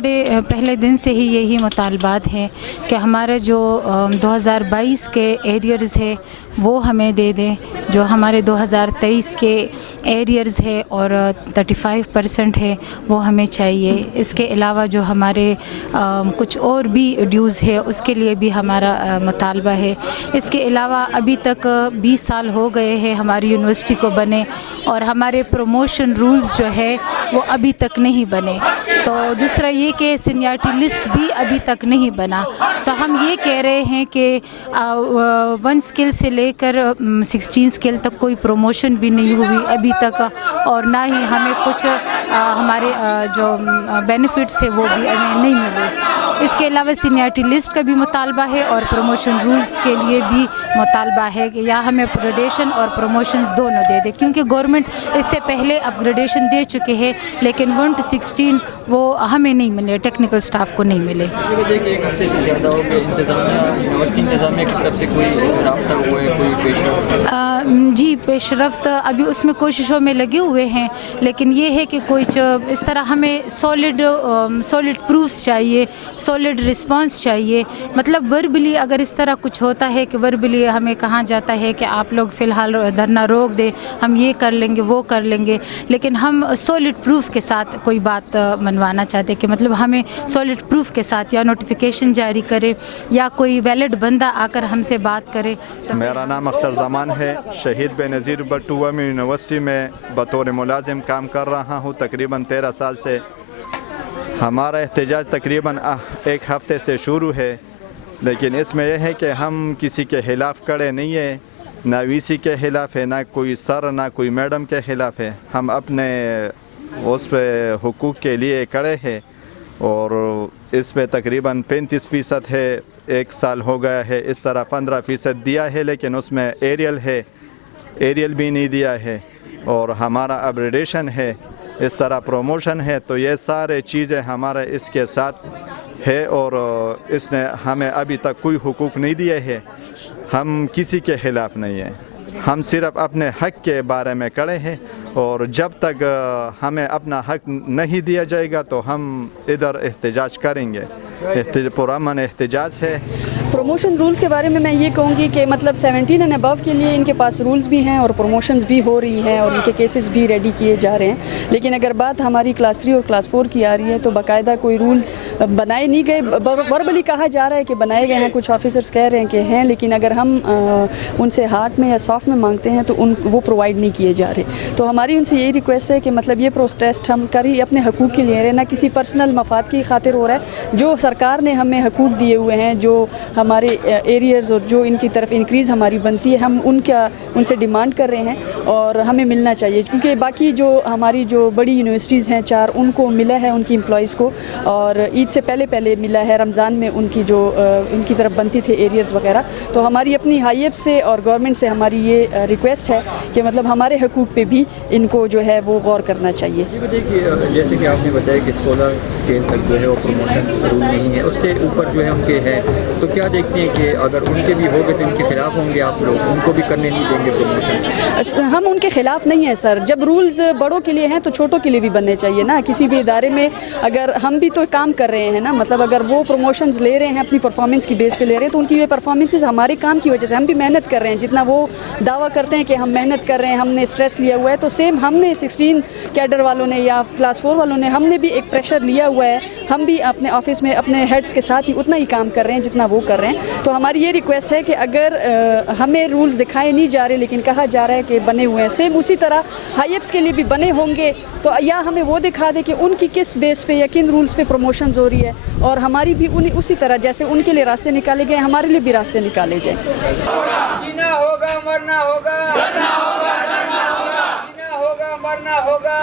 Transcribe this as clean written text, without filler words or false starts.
ہمارے پہلے دن سے ہی یہی مطالبات ہیں کہ ہمارے جو 2022 کے ایریئرز ہے وہ ہمیں دے دیں، جو ہمارے 2023 کے ایریئرز ہے اور 35% ہے وہ ہمیں چاہیے۔ اس کے علاوہ جو ہمارے کچھ اور بھی ڈیوز ہے اس کے لیے بھی ہمارا مطالبہ ہے۔ اس کے علاوہ ابھی تک 20 سال ہو گئے ہیں ہماری یونیورسٹی کو بنے، اور ہمارے پروموشن رولز جو ہے وہ ابھی تک نہیں بنے۔ تو دوسرا یہ کہ سینیارٹی لسٹ بھی ابھی تک نہیں بنا۔ تو ہم یہ کہہ رہے ہیں کہ 1 اسکل سے لے کر 16 اسکل تک کوئی پروموشن بھی نہیں ہوئی ابھی تک، اور نہ ہی ہمیں کچھ ہمارے جو بینیفٹس ہیں وہ بھی ہمیں نہیں ملے۔ اس کے علاوہ سینیارٹی لسٹ کا بھی مطالبہ ہے اور پروموشن رولز کے لیے بھی مطالبہ ہے کہ یا ہمیں اپگریڈیشن اور پروموشنز دونوں دے دے، کیونکہ گورنمنٹ اس سے پہلے اپگریڈیشن دے چکے ہیں لیکن 1 to 16 وہ ہمیں نہیں ملے، ٹیکنیکل سٹاف کو نہیں ملے۔ ایک ہفتے سے زیادہ ہو گیا، یونیورسٹی انتظامیہ کی طرف سے کوئی رابطہ ہوا ہے، کوئی پیش رفت؟ جی، پیش رفت ابھی اس میں کوششوں میں لگے ہوئے ہیں، لیکن یہ ہے کہ کچھ اس طرح ہمیں سالڈ پروفس چاہیے، سالڈ رسپانس چاہیے۔ مطلب وربلی اگر اس طرح کچھ ہوتا ہے کہ وربلی ہمیں کہا جاتا ہے کہ آپ لوگ فی الحال دھرنا روک دیں، ہم یہ کر لیں گے وہ کر لیں گے، لیکن ہم سالڈ پروف کے ساتھ کوئی بات منوانا چاہتے کہ مطلب ہمیں سالڈ پروف کے ساتھ یا نوٹیفیکیشن جاری کرے یا کوئی ویلڈ بندہ آ کر ہم سے بات کرے۔ میرا نام اختر زمان ہے، شہید بے نظیر بٹوا میں یونیورسٹی میں بطور ملازم کام کر رہا ہوں تقریباً 13 سال سے۔ ہمارا احتجاج تقریباً 1 ہفتے سے شروع ہے، لیکن اس میں یہ ہے کہ ہم کسی کے خلاف کھڑے نہیں ہیں، نہ وی سی کے خلاف ہے، نہ کوئی سر نہ کوئی میڈم کے خلاف ہے۔ ہم اپنے اس پہ حقوق کے لیے کھڑے ہیں، اور اس پہ تقریباً 35% ہے، 1 سال ہو گیا ہے۔ اس طرح 15% دیا ہے، لیکن اس میں ایریل بھی نہیں دیا ہے، اور ہمارا اپگریڈیشن ہے، اس طرح پروموشن ہے۔ تو یہ سارے چیزیں ہمارے اس کے ساتھ ہے، اور اس نے ہمیں ابھی تک کوئی حقوق نہیں دیے ہے۔ ہم کسی کے خلاف نہیں ہیں، ہم صرف اپنے حق کے بارے میں کھڑے ہیں، اور جب تک ہمیں اپنا حق نہیں دیا جائے گا تو ہم ادھر احتجاج کریں گے۔ پرامن احتجاج ہے۔ پروموشن رولز کے بارے میں یہ کہوں گی کہ مطلب 17 اینڈ ابو کے لیے ان کے پاس رولز بھی ہیں اور پروموشنز بھی ہو رہی ہیں اور ان کے کیسز بھی ریڈی کیے جا رہے ہیں، لیکن اگر بات ہماری کلاس 3 اور کلاس 4 کی آ رہی ہے تو باقاعدہ کوئی رولز بنائے نہیں گئے۔ وربلی کہا جا رہا ہے کہ بنائے گئے ہیں، کچھ آفیسرز کہہ رہے ہیں کہ ہیں، لیکن اگر ہم ان سے ہارڈ میں یا سافٹ میں مانگتے ہیں تو وہ پرووائڈ نہیں کیے جا رہے۔ تو ہماری ان سے یہی ریکویسٹ ہے کہ مطلب یہ پروٹیسٹ ہم کر ہی اپنے حقوق کے لیے رہے، نہ کسی پرسنل مفاد کی خاطر ہو رہا ہے۔ جو سرکار نے ہمیں حقوق دیے ہوئے ہیں، جو ہمارے ایریئرز اور جو ان کی طرف انکریز ہماری بنتی ہے، ہم ان سے ڈیمانڈ کر رہے ہیں اور ہمیں ملنا چاہیے، کیونکہ باقی جو ہماری جو بڑی یونیورسٹیز ہیں 4 ان کو ملا ہے، ان کی امپلائیز کو، اور عید سے پہلے ملا ہے، رمضان میں ان کی جو ان کی طرف بنتی تھے ایریئرز وغیرہ۔ تو ہماری اپنی ہائی ایپ سے اور گورنمنٹ سے ہماری یہ ریکویسٹ ہے کہ مطلب ہمارے حقوق پہ بھی ان کو جو ہے وہ غور کرنا چاہیے۔ جی بتائیے، جیسے کہ آپ نے بتایا کہ 16 اسکیل تک جو ہے وہ پروموشن رول نہیں ہے، اس سے اوپر جو ہے ان کے ہیں، تو کیا دیکھتے ہیں کہ اگر ان کے بھی ہوگے تو ان کے خلاف ہوں گے آپ لوگ، ان کو بھی کرنے نہیں دیں گے پروموشن؟ ہم ان کے خلاف نہیں ہیں سر، جب رولز بڑوں کے لیے ہیں تو چھوٹوں کے لیے بھی بننے چاہیے نا۔ کسی بھی ادارے میں اگر ہم بھی تو کام کر رہے ہیں نا، مطلب اگر وہ پروموشنز لے رہے ہیں اپنی پرفارمنس کی بیس پہ لے رہے ہیں تو ان کی یہ پرفارمنسز ہمارے کام کی وجہ سے، ہم بھی محنت کر رہے ہیں، جتنا وہ دعویٰ کرتے ہیں کہ ہم محنت کر رہے ہیں، ہم نے اسٹریس لیا ہوا ہے، تو سیم ہم نے 16 کیڈر والوں نے یا کلاس 4 والوں نے، ہم نے بھی ایک پریشر لیا ہوا ہے، ہم بھی اپنے آفس میں اپنے ہیڈز کے ساتھ ہی اتنا ہی کام کر رہے ہیں جتنا وہ کر رہے ہیں۔ تو ہماری یہ ریکویسٹ ہے کہ اگر ہمیں رولز دکھائے نہیں جا رہے لیکن کہا جا رہا ہے کہ بنے ہوئے ہیں، سیم اسی طرح ہائی ایپس کے لیے بھی بنے ہوں گے، تو یا ہمیں وہ دکھا دے کہ ان کی کس بیس پہ یا کن رولز پہ پروموشنز ہو رہی ہے، اور ہماری بھی اسی طرح جیسے ان کے لیے راستے نکالے گئے ہمارے لیے بھی راستے نکالے جائیں۔ جینا ہوگا مرنا ہوگا، جینا ہوگا مرنا ہوگا،